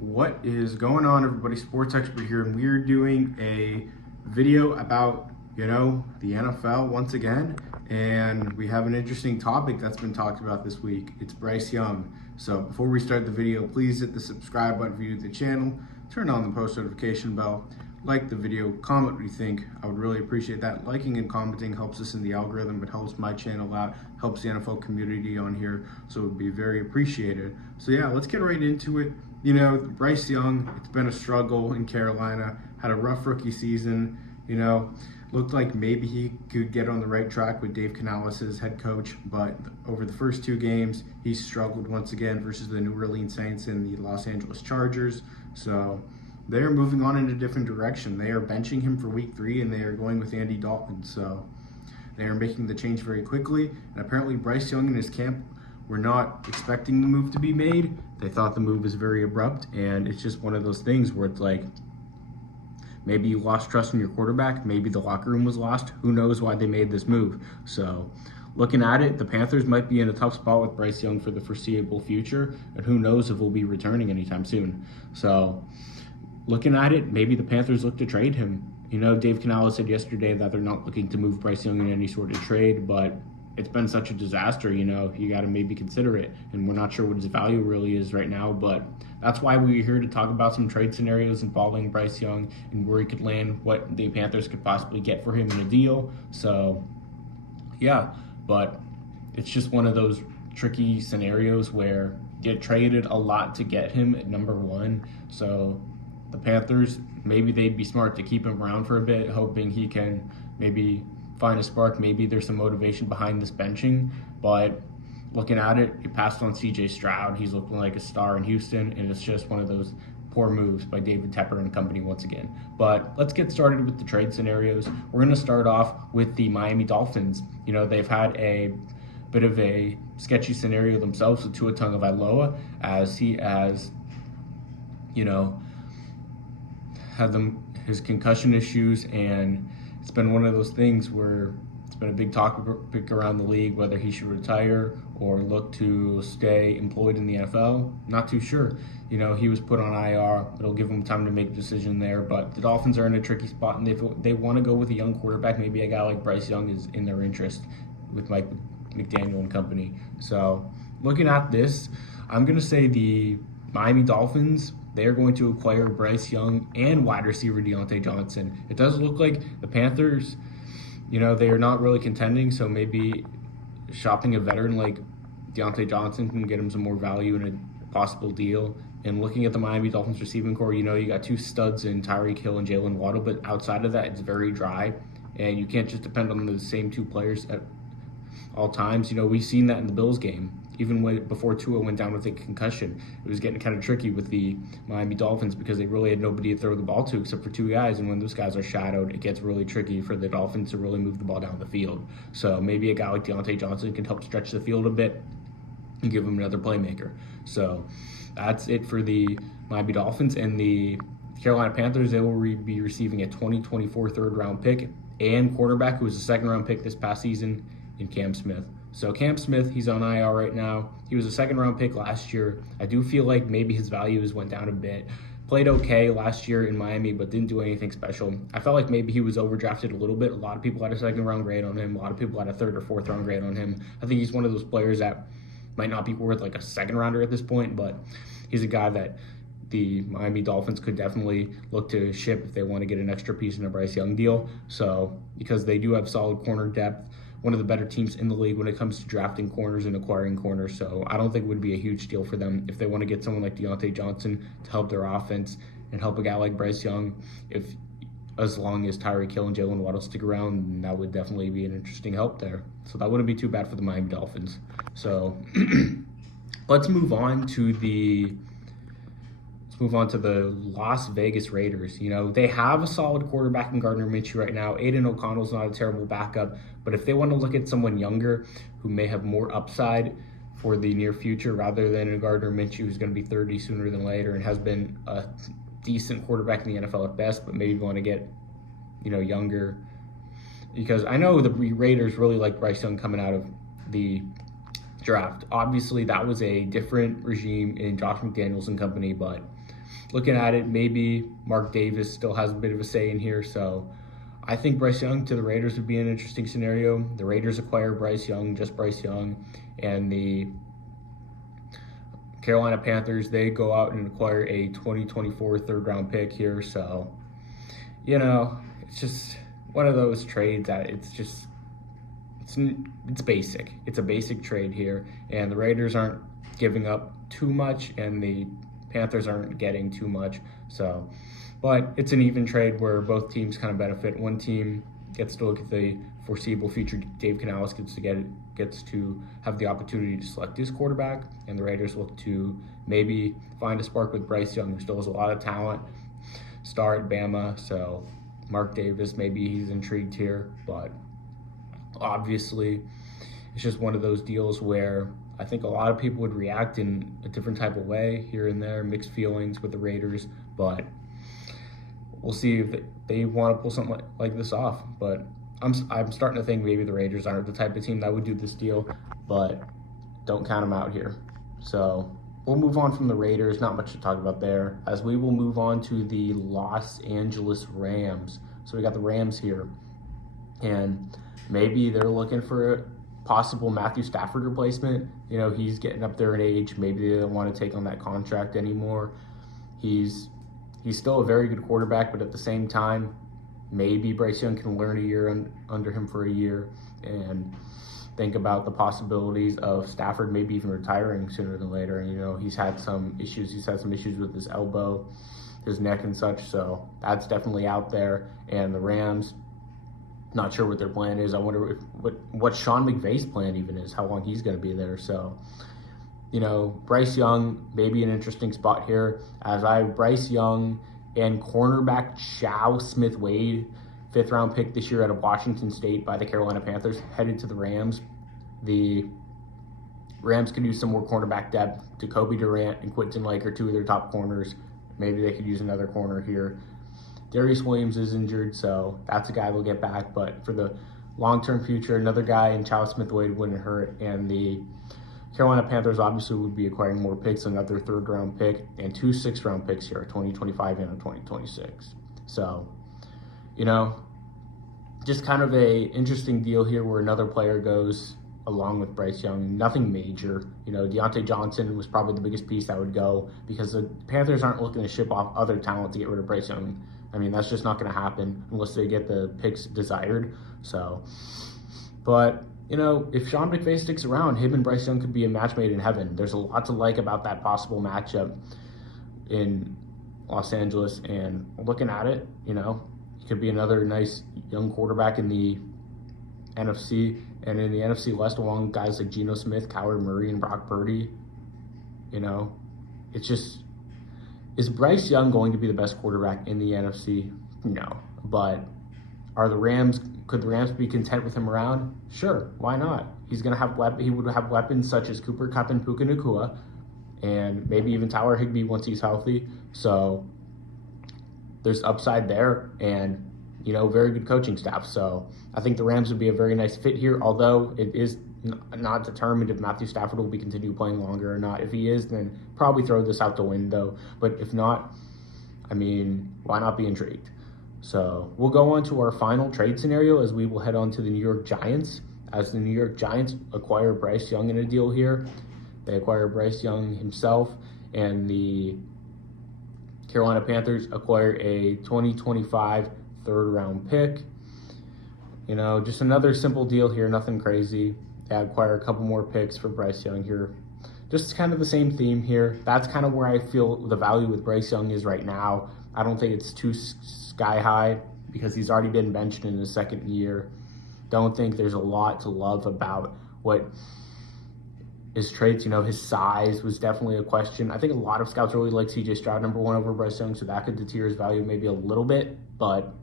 What is going on, everybody? Sports expert here, and we're doing a video about the NFL once again, and we have an interesting topic that's been talked about this week. It's Bryce Young. So before we start the video, please hit the subscribe button if you're new to the channel, turn on the post notification bell, like the video, comment what you think. I would really appreciate that. Liking and commenting helps us in the algorithm. It helps my channel out, helps the NFL community on here, so it would be very appreciated. So yeah, let's get right into it. Bryce Young, it's been a struggle in Carolina, had a rough rookie season, looked like maybe he could get on the right track with Dave Canales as head coach, but over the first two games, he struggled once again versus the New Orleans Saints and the Los Angeles Chargers. So they're moving on in a different direction. They are benching him for week 3, and they are going with Andy Dalton. So they are making the change very quickly, and apparently Bryce Young and his camp were not expecting the move to be made. They thought the move was very abrupt, and it's just one of those things where it's like, maybe you lost trust in your quarterback, maybe the locker room was lost. Who knows why they made this move? So looking at it, the Panthers might be in a tough spot with Bryce Young for the foreseeable future, and who knows if he'll be returning anytime soon. So looking at it, maybe the Panthers look to trade him. Dave Canales said yesterday that they're not looking to move Bryce Young in any sort of trade, but it's been such a disaster, you got to maybe consider it. And we're not sure what his value really is right now, but that's why we're here to talk about some trade scenarios involving Bryce Young and where he could land, what the Panthers could possibly get for him in a deal. So, yeah, but it's just one of those tricky scenarios where you traded a lot to get him at number 1. So the Panthers, maybe they'd be smart to keep him around for a bit, hoping he can maybe find a spark. Maybe there's some motivation behind this benching, but looking at it, he passed on CJ Stroud. He's looking like a star in Houston, and it's just one of those poor moves by David Tepper and company once again. But let's get started with the trade scenarios. We're going to start off with the Miami Dolphins. They've had a bit of a sketchy scenario themselves with Tua Tagovailoa, as he has, had his concussion issues, and it's been one of those things where it's been a big topic around the league whether he should retire or look to stay employed in the NFL. Not too sure. He was put on IR. It'll give him time to make a decision there. But the Dolphins are in a tricky spot, and they want to go with a young quarterback. Maybe a guy like Bryce Young is in their interest with Mike McDaniel and company. So looking at this, I'm going to say the Miami Dolphins, they're going to acquire Bryce Young and wide receiver Deontay Johnson. It does look like the Panthers, they are not really contending, so maybe shopping a veteran like Deontay Johnson can get him some more value in a possible deal. And looking at the Miami Dolphins receiving core, you got 2 studs in Tyreek Hill and Jalen Waddle, but outside of that, it's very dry, and you can't just depend on the same 2 players at all times. We've seen that in the Bills game. Even before Tua went down with a concussion, it was getting kind of tricky with the Miami Dolphins because they really had nobody to throw the ball to except for 2 guys. And when those guys are shadowed, it gets really tricky for the Dolphins to really move the ball down the field. So maybe a guy like Deontay Johnson can help stretch the field a bit and give him another playmaker. So that's it for the Miami Dolphins. And the Carolina Panthers, they will be receiving a 2024 third-round pick and quarterback who was a second-round pick this past season in Cam Smith. So Cam Smith, he's on IR right now. He was a second-round pick last year. I do feel like maybe his value has went down a bit. Played okay last year in Miami, but didn't do anything special. I felt like maybe he was overdrafted a little bit. A lot of people had a second-round grade on him. A lot of people had a third or fourth-round grade on him. I think he's one of those players that might not be worth like a second-rounder at this point, but he's a guy that the Miami Dolphins could definitely look to ship if they want to get an extra piece in a Bryce Young deal. So because they do have solid corner depth, one of the better teams in the league when it comes to drafting corners and acquiring corners. So I don't think it would be a huge deal for them if they want to get someone like Deontay Johnson to help their offense and help a guy like Bryce Young. As long as Tyreek Hill and Jalen Waddle stick around, that would definitely be an interesting help there. So that wouldn't be too bad for the Miami Dolphins. So let's move on to the Las Vegas Raiders. They have a solid quarterback in Gardner Minshew right now. Aiden O'Connell's not a terrible backup, but if they want to look at someone younger who may have more upside for the near future rather than a Gardner Minshew who's going to be 30 sooner than later and has been a decent quarterback in the NFL at best, but maybe want to get, younger. Because I know the Raiders really like Bryce Young coming out of the draft. Obviously, that was a different regime in Josh McDaniels and company, but looking at it, maybe Mark Davis still has a bit of a say in here. So I think Bryce Young to the Raiders would be an interesting scenario. The Raiders acquire Bryce Young, just Bryce Young, and the Carolina Panthers, they go out and acquire a 2024 third-round pick here. So, it's just one of those trades that it's basic. It's a basic trade here, and the Raiders aren't giving up too much, and the Panthers aren't getting too much. So, but it's an even trade where both teams kind of benefit. One team gets to look at the foreseeable future. Dave Canales gets to have the opportunity to select his quarterback, and the Raiders look to maybe find a spark with Bryce Young, who still has a lot of talent. Star at Bama, so Mark Davis, maybe he's intrigued here, but obviously it's just one of those deals where I think a lot of people would react in a different type of way here and there, mixed feelings with the Raiders, but we'll see if they want to pull something like this off. But I'm starting to think maybe the Raiders aren't the type of team that would do this deal, but don't count them out here. So we'll move on from the Raiders. Not much to talk about there, as we will move on to the Los Angeles Rams. So we got the Rams here, and maybe they're looking for a possible Matthew Stafford replacement. He's getting up there in age. Maybe they don't want to take on that contract anymore. He's still a very good quarterback, but at the same time, maybe Bryce Young can learn a year under him for a year and think about the possibilities of Stafford maybe even retiring sooner than later. And, he's had some issues. He's had some issues with his elbow, his neck and such. So that's definitely out there. And the Rams, not sure what their plan is. I wonder what Sean McVay's plan even is, how long he's going to be there. So, Bryce Young, maybe an interesting spot here, as I have Bryce Young and cornerback Chow Smith-Wade, 5th-round pick this year out of Washington State by the Carolina Panthers, headed to the Rams. The Rams could use some more cornerback depth. Jacoby Durant and Quinton Lake are two of their top corners. Maybe they could use another corner here. Darius Williams is injured, so that's a guy they'll get back. But for the long-term future, another guy in Chow Smith-Wade wouldn't hurt. And the Carolina Panthers obviously would be acquiring more picks, another 3rd-round pick, and 2 6th-round picks here, a 2025 and a 2026. So, just kind of a interesting deal here where another player goes along with Bryce Young. Nothing major. Deontay Johnson was probably the biggest piece that would go, because the Panthers aren't looking to ship off other talent to get rid of Bryce Young. I mean, that's just not going to happen unless they get the picks desired. So, but if Sean McVay sticks around, him and Bryce Young could be a match made in heaven. There's a lot to like about that possible matchup in Los Angeles, and looking at it, he could be another nice young quarterback in the NFC, and in the NFC West, along guys like Geno Smith, Kyler Murray, and Brock Purdy. It's just, is Bryce Young going to be the best quarterback in the NFC? No, but could the Rams be content with him around? Sure, why not? He's going to have he would have weapons such as Cooper Kupp and Puka Nacua, and maybe even Tyler Higbee once he's healthy. So there's upside there, and very good coaching staff. So I think the Rams would be a very nice fit here, although it is not determined if Matthew Stafford will be continue playing longer or not. If he is, then probably throw this out the window. But if not, why not be intrigued? So we'll go on to our final trade scenario, as we will head on to the New York Giants. As the New York Giants acquire Bryce Young in a deal here, they acquire Bryce Young himself, and the Carolina Panthers acquire a 2025 3rd-round pick. Just another simple deal here, nothing crazy. They acquire a couple more picks for Bryce Young here. Just kind of the same theme here. That's kind of where I feel the value with Bryce Young is right now. I don't think it's too sky high, because he's already been benched in his 2nd year. Don't think there's a lot to love about what his traits. His size was definitely a question. I think a lot of scouts really like CJ Stroud number 1 over Bryce Young, so that could deter his value maybe a little bit, but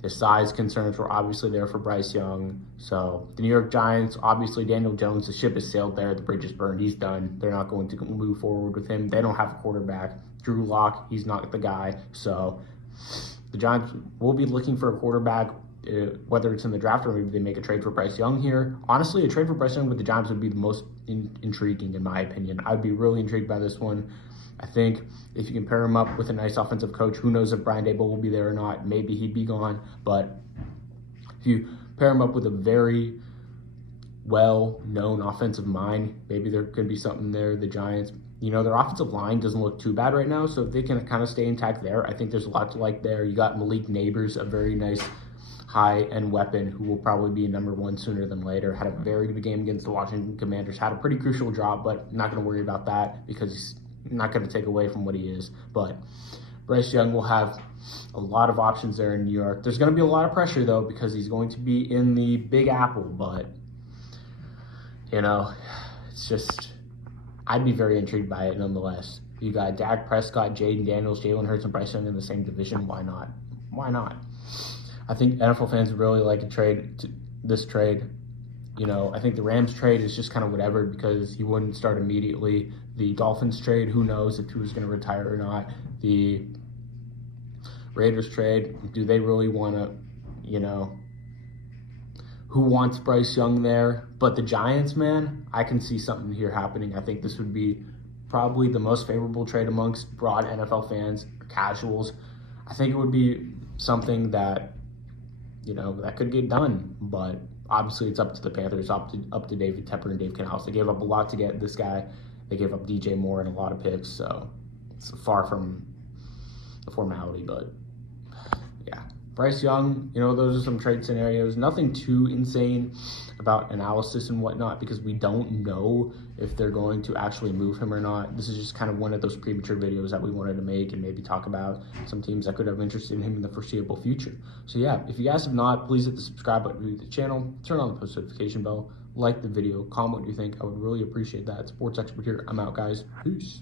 the size concerns were obviously there for Bryce Young. So the New York Giants, obviously Daniel Jones, the ship has sailed there. The bridge is burned. He's done. They're not going to move forward with him. They don't have a quarterback. Drew Lock, he's not the guy. So the Giants will be looking for a quarterback, whether it's in the draft or maybe they make a trade for Bryce Young here. Honestly, a trade for Bryce Young with the Giants would be the most intriguing in my opinion. I'd be really intrigued by this one. I think if you can pair him up with a nice offensive coach, who knows if Brian Daboll will be there or not. Maybe he'd be gone. But if you pair him up with a very well-known offensive mind, maybe there could be something there. The Giants, their offensive line doesn't look too bad right now, so if they can kind of stay intact there, I think there's a lot to like there. You got Malik Neighbors, a very nice high-end weapon who will probably be number one sooner than later. Had a very good game against the Washington Commanders. Had a pretty crucial drop, but not going to worry about that because he's not going to take away from what he is. But Bryce Young will have a lot of options there in New York. There's going to be a lot of pressure, though, because he's going to be in the Big Apple, but it's just, I'd be very intrigued by it nonetheless. You got Dak Prescott, Jaden Daniels, Jalen Hurts, and Bryce Young in the same division. Why not? Why not? I think NFL fans would really like this trade. I think the Rams trade is just kind of whatever because he wouldn't start immediately. The Dolphins trade, who knows if he was going to retire or not. The Raiders trade, do they really want to, who wants Bryce Young there? But the Giants, man, I can see something here happening. I think this would be probably the most favorable trade amongst broad NFL fans, casuals. I think it would be something that, that could get done. But obviously it's up to the Panthers, up to David Tepper and Dave Canales. They gave up a lot to get this guy. They gave up DJ Moore and a lot of picks, so it's far from the formality, but yeah. Bryce Young, those are some trade scenarios. Nothing too insane about analysis and whatnot because we don't know if they're going to actually move him or not. This is just kind of one of those premature videos that we wanted to make and maybe talk about some teams that could have interest in him in the foreseeable future. So yeah, if you guys have not, please hit the subscribe button to the channel, turn on the post notification bell, like the video, comment what you think. I would really appreciate that. Sports Expert here. I'm out, guys. Peace.